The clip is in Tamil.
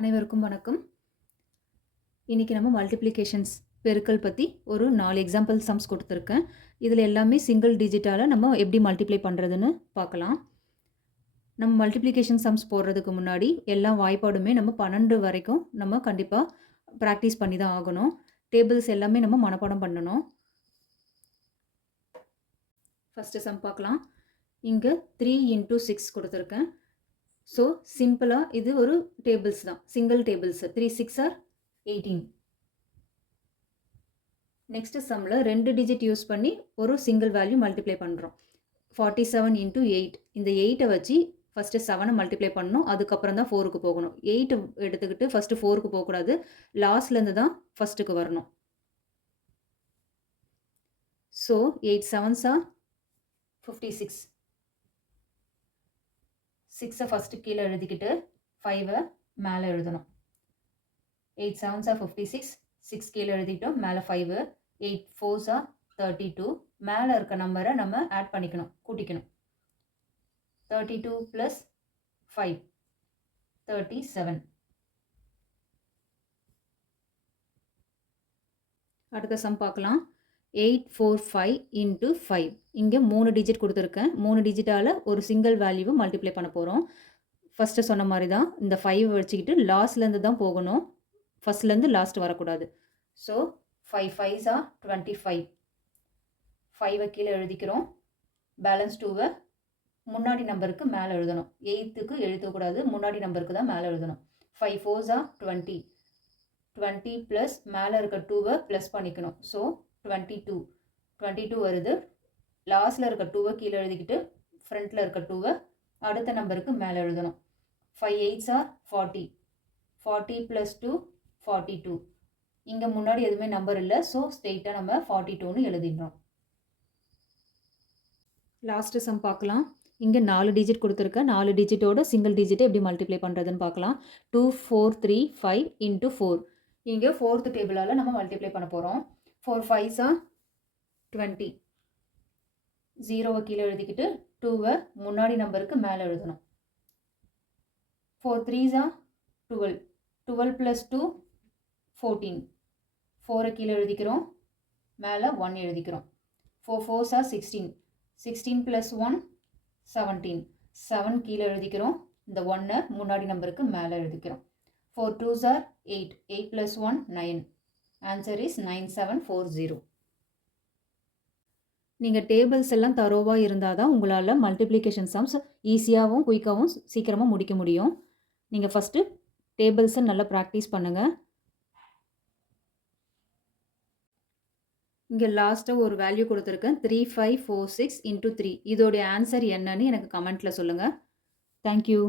அனைவருக்கும் வணக்கம். இன்றைக்கி நம்ம மல்டிப்ளிகேஷன்ஸ் பெருக்கல் பற்றி ஒரு நாலு எக்ஸாம்பிள் சம்ஸ் கொடுத்துருக்கேன். இதில் எல்லாமே சிங்கிள் டிஜிட்டால் நம்ம எப்படி மல்டிப்ளை பண்ணுறதுன்னு பார்க்கலாம். நம்ம மல்டிப்ளிகேஷன் சம்ஸ் போடுறதுக்கு முன்னாடி எல்லா வாய்ப்பாடுமே நம்ம பன்னெண்டு வரைக்கும் நம்ம கண்டிப்பாக ப்ராக்டிஸ் பண்ணி தான் ஆகணும். டேபிள்ஸ் எல்லாமே நம்ம மனப்பாடம் பண்ணணும். ஃபஸ்ட்டு சம் பார்க்கலாம். இங்கே த்ரீ இன்ட்டு சிக்ஸ் கொடுத்துருக்கேன். ஸோ சிம்பிளாக இது ஒரு டேபிள்ஸ் தான். Single tables three six are eighteen next சம்மில் ரெண்டு டிஜிட் யூஸ் பண்ணி ஒரு சிங்கிள் வேல்யூ மல்டிப்ளை பண்ணுறோம் ஃபார்ட்டி செவன் இன்ட்டு எயிட் இந்த எயிட்டை வச்சு ஃபஸ்ட்டு செவனை மல்டிப்ளை பண்ணணும் அதுக்கப்புறம் தான் ஃபோருக்கு போகணும். எயிட் எடுத்துக்கிட்டு ஃபஸ்ட்டு ஃபோருக்கு போகக்கூடாது. லாஸ்ட்லேருந்து தான் ஃபஸ்ட்டுக்கு வரணும். So eight sevens are fifty six சிக்ஸை ஃபஸ்ட்டு கீழே எழுதிக்கிட்டு ஃபைவை மேலே எழுதணும். Eight sevens are fifty six six கீழே எழுதிக்கிட்டோம் மேலே five eight fours are thirty two மேலே இருக்க நம்பரை நம்ம ஆட் பண்ணிக்கணும் கூட்டிக்கணும். Thirty two plus five thirty seven அடுத்த சம் பார்க்கலாம். Eight four five into five இங்கே மூணு டிஜிட் கொடுத்துருக்கேன். மூணு டிஜிட்டால் ஒரு சிங்கிள் வேல்யூவை மல்டிப்ளை பண்ண போகிறோம் ஃபஸ்ட்டு சொன்ன மாதிரி தான் இந்த ஃபைவ் வச்சுக்கிட்டு லாஸ்ட்லேருந்து தான் போகணும். ஃபஸ்ட்லேருந்து லாஸ்ட் வரக்கூடாது. So five fives are twenty five ஃபைவை கீழே எழுதிக்கிறோம். பேலன்ஸ் டூவை முன்னாடி நம்பருக்கு மேலே எழுதணும். எயித்துக்கு எழுதக்கூடாது. முன்னாடி நம்பருக்கு தான் மேலே எழுதணும். ஃபைவ் ஃபோர்ஸா டுவெண்ட்டி டுவெண்ட்டி ப்ளஸ் மேலே இருக்க டூவை ப்ளஸ் பண்ணிக்கணும். So twenty two twenty two வருது. லாஸ்ட்டில் இருக்க டூவை கீழே எழுதிக்கிட்டு ஃப்ரண்ட்டில் இருக்க டூவை அடுத்த நம்பருக்கு மேலே எழுதணும். Five eights are forty forty plus two forty two இங்கே முன்னாடி எதுவுமே நம்பர் இல்லை ஸோ ஸ்ட்ரெயிட்டாக நம்ம ஃபார்ட்டி டூன்னு எழுதிடுறோம். லாஸ்ட்டு சம் பார்க்கலாம். இங்கே நாலு டிஜிட் கொடுத்துருக்கேன் நாலு டிஜிட்டோட சிங்கிள் டிஜிட்டை எப்படி மல்டிப்ளை பண்ணுறதுன்னு பார்க்கலாம். Two four three five into four இங்கே ஃபோர்த்து டேபிளால் நம்ம மல்டிப்ளை பண்ண போகிறோம் ஃபோர் ஃபைவ்ஸா டுவெண்ட்டி ஜீரோவை கீழே எழுதிக்கிட்டு டூவை முன்னாடி நம்பருக்கு மேலே எழுதணும். Four threes are twelve twelve plus two fourteen ஃபோரை கீழே எழுதிக்கிறோம். மேலே ஒன் எழுதிக்கிறோம். Four fours are sixteen sixteen plus one seventeen seven கீழே எழுதிக்கிறோம். இந்த ஒன்னை முன்னாடி நம்பருக்கு மேலே எழுதிக்கிறோம். Four twos are eight eight plus one nine answer is nine seven four zero நீங்கள் டேபிள்ஸ் எல்லாம் தரோவாக இருந்தால் தான் உங்களால் மல்டிப்ளிகேஷன் சம்ஸ் ஈஸியாகவும் குயிக்காகவும் சீக்கிரமாக முடிக்க முடியும். நீங்கள் ஃபஸ்ட்டு டேபிள்ஸை நல்லா ப்ராக்டிஸ் பண்ணுங்கள் இங்கே லாஸ்ட்டாக ஒரு வேல்யூ கொடுத்துருக்கேன். Three five four six into three இதோடைய ஆன்சர் என்னன்னு எனக்கு கமெண்ட்டில் சொல்லுங்கள் தேங்க்யூ